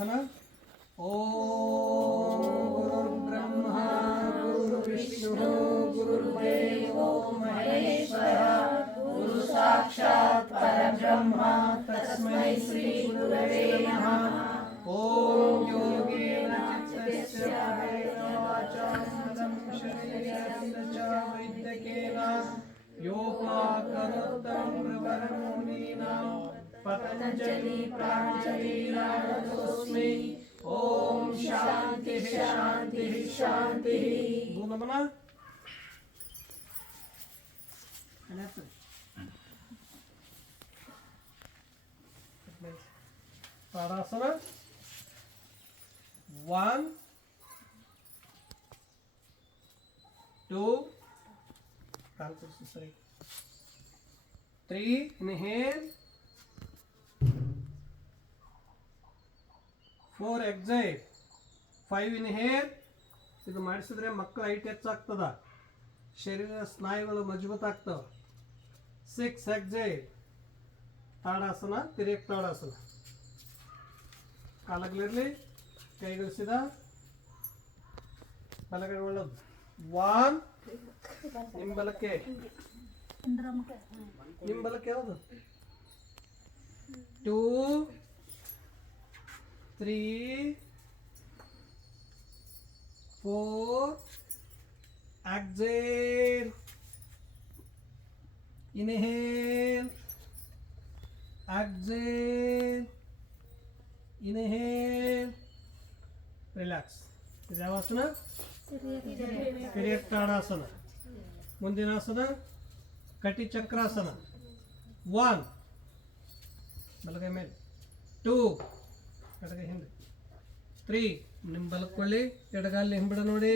है गुरुर्ब्रह्मा गुरुर्विष्णु गुरुर्देवो महेश्वर गुरु साक्षात् श्री गुरुवे नमः. ॐ योगेन चित्तस्य भैरवाचामलं योपाकरोत्तं प्रवरमुनीनाम् पतञ्जलि प्राञ्जलिनारतोऽस्मि ॐ शान्तिः शान्तिः शान्तिः भूगमना Tadasana. One, two, three. Inhale. Four exhale five inhale ಇದು ಮಾಡಿಸಿದ್ರೆ ಮಕ್ಕಳ ಹೈಟ್ ಹೆಚ್ಚಾಗ್ತದ. ಶರೀರ ಸ್ನಾಯುಗಳು ಮಜಬೂತ ಆಗ್ತವೆ. Six exhale Tadasana Tiryak Tadasana. ಕಾಲಗಳಿರಲಿ ಕೈಗಳಿಸಿದ ಬಲಗಡೆ ಒಳ್ಳದು. ವಾನ್ ನಿಂಬಲಕ್ಕೆ ಬಲಕ್ಕೆ. ನಿಮ್ಮ ಬಲಕ್ಕೆ ಯಾವುದು? Two three, four, exhale, inhale, exhale, inhale, relax. ಇದು ಯಾವ ಆಸನ ಕಿರಿಯಟ್ ತಾಡಾಸನ ಮುಂದಿನ ಆಸನ ಕಟಿ ಚಕ್ರಾಸನ ಒನ್ ಬಲಗೈ ಮೇಲೆ ಟೂ ಎಡಗೈ ಹಿಂದೆ. ತ್ರೀ ನಿಮ್ಮ ಬಲಕ್ಕೊಳ್ಳಿ ಎಡಗಾಲಿ ಹಿಂಬಿಡ ನೋಡಿ.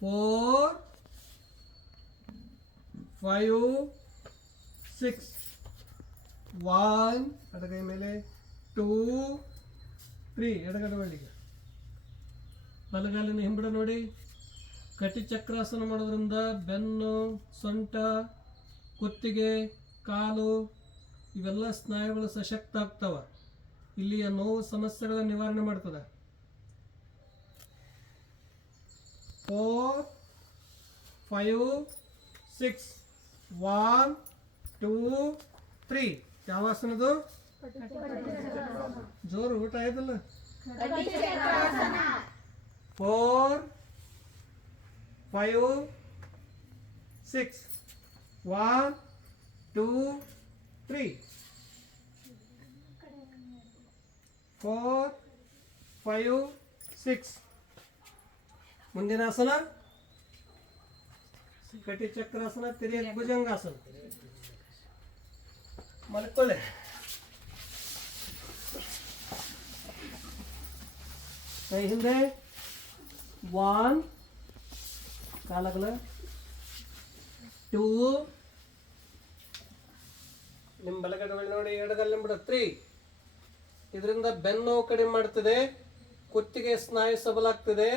ಫೋರ್ ಫೈವ್ ಸಿಕ್ಸ್ ಒನ್ ಎಡಗೈ ಮೇಲೆ. ಟೂ ತ್ರೀ ಎಡಗಡೆ ಒಳಗೆ ಬಲಗಾಲಿನ ಹಿಂಬಿಡ ನೋಡಿ. ಕಟಿ ಚಕ್ರಾಸನ ಮಾಡೋದ್ರಿಂದ ಬೆನ್ನು ಸೊಂಟ ಕುತ್ತಿಗೆ ಕಾಲು ಇವೆಲ್ಲ ಸ್ನಾಯುಗಳು ಸಶಕ್ತ ಆಗ್ತವ. ಇಲ್ಲಿಯ ನೋವು ಸಮಸ್ಯೆಗಳ ನಿವಾರಣೆ ಮಾಡ್ತದೆ. Four five six one two three ಯಾವ ಆಸನದು ಜೋರು ಊಟ ಆಯ್ತಲ್ಲ? Four five six one two three four five six ಮುಂದಿನ ಆಸನ ಕಟಿ ಚಕ್ರಾಸನ ತಿರಿಯ ಭುಜಂಗಾಸನ ಮಲ್ಕೊಳ್ಳಿ ಕೈ ಹಿಂದೆ ಒನ್ ಕಾಲಗಳ ಟೂ ನಿಮ್ಮ ಬಲಗಡೆ ನೋಡಿ ಎಡಗಲ್ಲಿ ಬಿಡ ತ್ರೀ ಇದರಿಂದ ಬೆನ್ನು ಕಡಿಮೆ ಮಾಡ್ತಿದೆ, ಕುತ್ತಿಗೆ ಸ್ನಾಯು ಸಬಲಾಗ್ತದೆ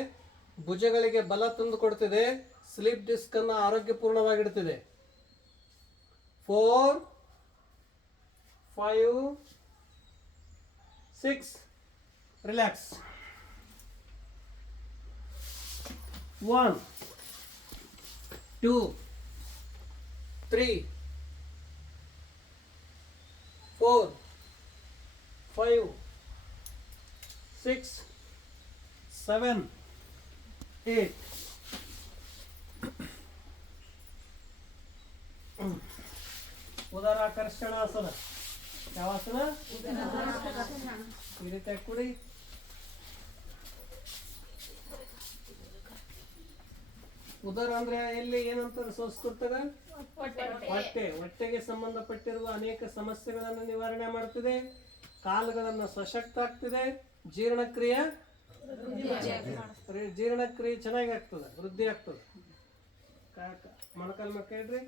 ಭುಜಗಳಿಗೆ ಬಲ ತಂದು ಕೊಡ್ತಿದೆ, ಸ್ಲೀಪ್ ಡಿಸ್ಕ್ ಅನ್ನು ಆರೋಗ್ಯಪೂರ್ಣವಾಗಿಡ್ತಿದೆ. Four five six relax one two three four five six seven eight. उदार आकर्षण असलं. त्या वाचलं? कुठे ಉದರ ಅಂದ್ರೆ ಎಲ್ಲಿ ಏನಂತಾರೆ ಸಂಸ್ಕೃತದ ಹೊಟ್ಟೆ ಹೊಟ್ಟೆಗೆ ಸಂಬಂಧಪಟ್ಟಿರುವ ಅನೇಕ ಸಮಸ್ಯೆಗಳನ್ನು ನಿವಾರಣೆ ಮಾಡ್ತಿದೆ. ಕಾಲುಗಳನ್ನು ಸಶಕ್ತ ಆಗ್ತಿದೆ. ಜೀರ್ಣಕ್ರಿಯೆ ಜೀರ್ಣಕ್ರಿಯೆ ಚೆನ್ನಾಗಿ ಆಗ್ತದೆ ವೃದ್ಧಿ ಆಗ್ತದೆ. ಮೊಣಕಾಲ್ ಮೊಣಕಾಲು ಮಕ್ಕ ಇಡ್ರಿ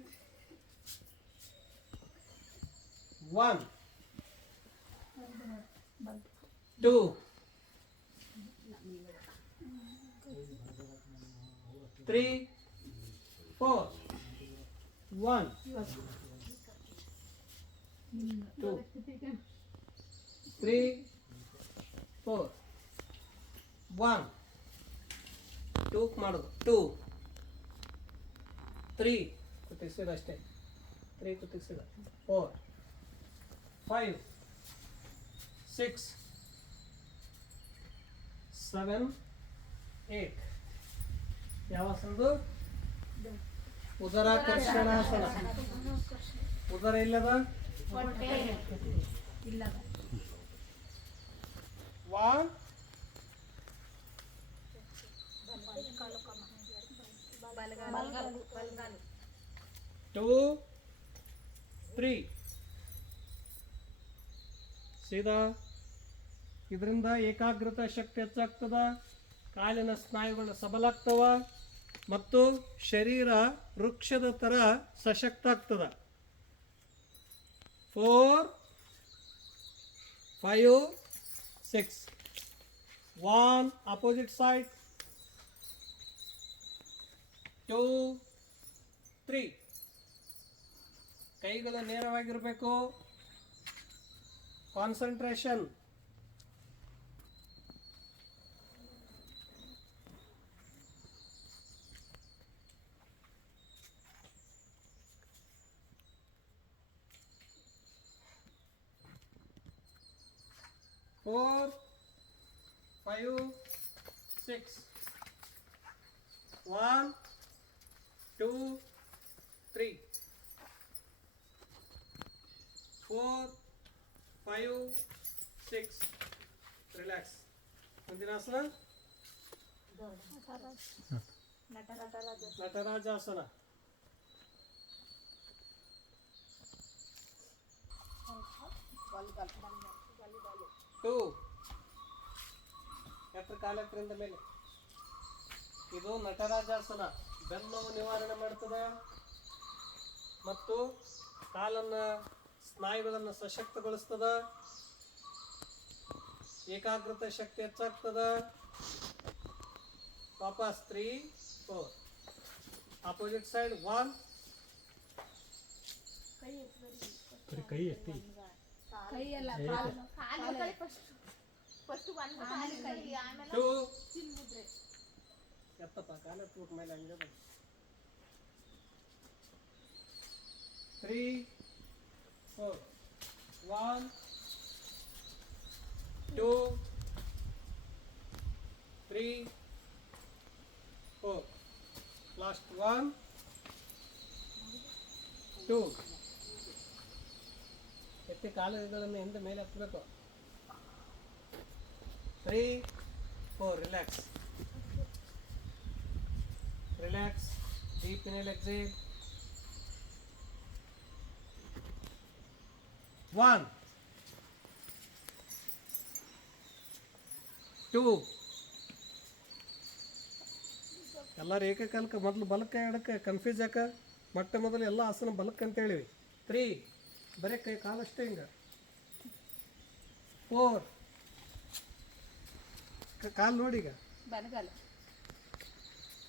one two three four one two three four one took ಮಾಡೋದು ಟೂ ತ್ರೀ ಕುತ್ತಿಸಿದ ಅಷ್ಟೇ three ಕುತ್ತಿಸಿದ four five six seven eight ಯಾವ ಆಸನದು ಉದರಾಕರ್ಷಣಾಸನ ಉದರ ಇಲ್ಲದ ಒನ್ ಟೂ ತ್ರೀ ಸೀದಾ ಇದರಿಂದ ಏಕಾಗ್ರತಾ ಶಕ್ತಿ ಹೆಚ್ಚಾಗ್ತದ ಕಾಲಿನ ಸ್ನಾಯುಗಳು ಸಬಲಾಗ್ತವ ಮತ್ತು ಶರೀರ ವೃಕ್ಷದ ಥರ ಸಶಕ್ತ ಆಗ್ತದ four five six one opposite side two three ಕೈಗಳು ನೇರವಾಗಿರಬೇಕು. Concentration four five six one two three four five six relax ಮುಂದಿನ ಆಸನ ನಟರಾಜಾಸನ ಟೂ. ಎತ್ತರ ಕಾಲಕ್ರಿಂದ ಮೇಲೆ. ಇದು ನಟರಾಜಾಸನ ಬೆನ್ನೋವು ನಿವಾರಣೆ ಮಾಡ್ತದೆ. ಮತ್ತು ಕಾಲನ್ನ ಸ್ನಾಯುಗಳನ್ನು ಸಶಕ್ತಗೊಳಿಸ್ತದ. ಏಕಾಗ್ರತೆ ಶಕ್ತಿ ಹೆಚ್ಚಾಗ್ತದ. ವಾಪಸ್ three four. Opposite side one. ಕೈ ಎತ್ತಿ. ಕೈಯಲ್ಲ ಟೂ ಎತ್ತಪ್ಪ ಕಾಲ ಟೂಟ್ ಮೇಲೆ ಹಂಗೆ ಬನ್ನಿ three four one two three four last one two ಎತ್ತಿ ಕಾಲುಗಳನ್ನು ಹಿಂದೆ ಮೇಲೆ ಹತ್ತಬೇಕು three four relax relax deep inhale, exhale. One two ಎಲ್ಲರೂ ಏಕಕಾಲಕ್ಕೆ ಮೊದಲು ಬಲಕ್ಕೆ ಎಡಕ್ಕೆ ಕನ್ಫ್ಯೂಸ್ ಯಾಕೆ ಮೊಟ್ಟ ಮೊದಲು ಎಲ್ಲ ಆಸನ ಬಲಕ್ಕೆ ಅಂತ ಹೇಳಿವಿ ತ್ರೀ ಬರೀ ಕೈ ಕಾಲಷ್ಟೇ ಹಿಂಗೆ. ಫೋರ್ ಕಾಲು ನೋಡಿ ಈಗ.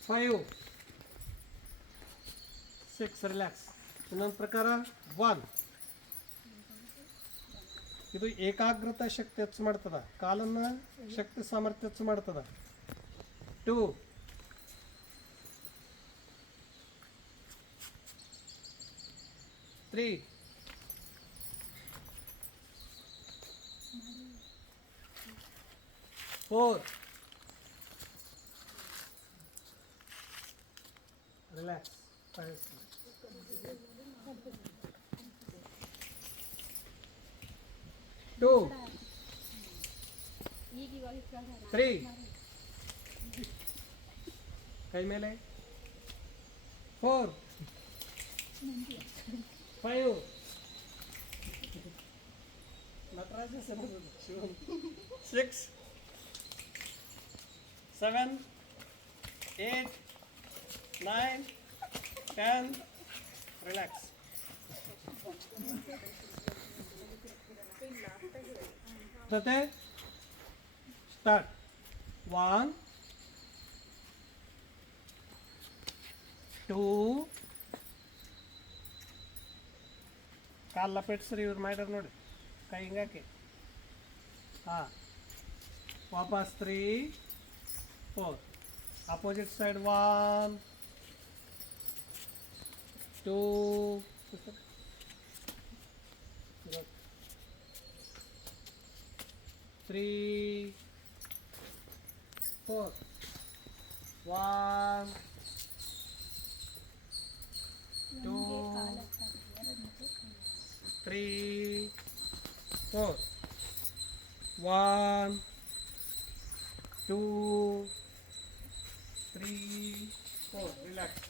ಫೈವ್ ಸಿಕ್ಸ್ ರಿಲ್ಯಾಕ್ಸ್ ಇನ್ನೊಂದು ಪ್ರಕಾರ ಒನ್ ಇದು ಏಕಾಗ್ರತಾ ಶಕ್ತಿ ಹೆಚ್ಚು ಮಾಡ್ತದ. ಕಾಲನ್ನ ಶಕ್ತಿ ಸಾಮರ್ಥ್ಯ ಹೆಚ್ಚು ಮಾಡ್ತದ. Two three four relax two three कई मेले? Four five Nataraj six Nataraja six seven eight nine ten relax ಜೊತೆ ಸ್ಟಾರ್ಟ್ ಒನ್ ಟೂ ಕಾಲು ಲಪೇಟ್ಸ್ರಿ ಇವ್ರು ಮಾಡ್ಯಾರ ನೋಡಿ ಕೈ ಹಿಂಗಾಕಿ ಹಾಂ ವಾಪಸ್ three 4 opposite side one, two, three, four, one, two, three, four, one, two three, four. Relax.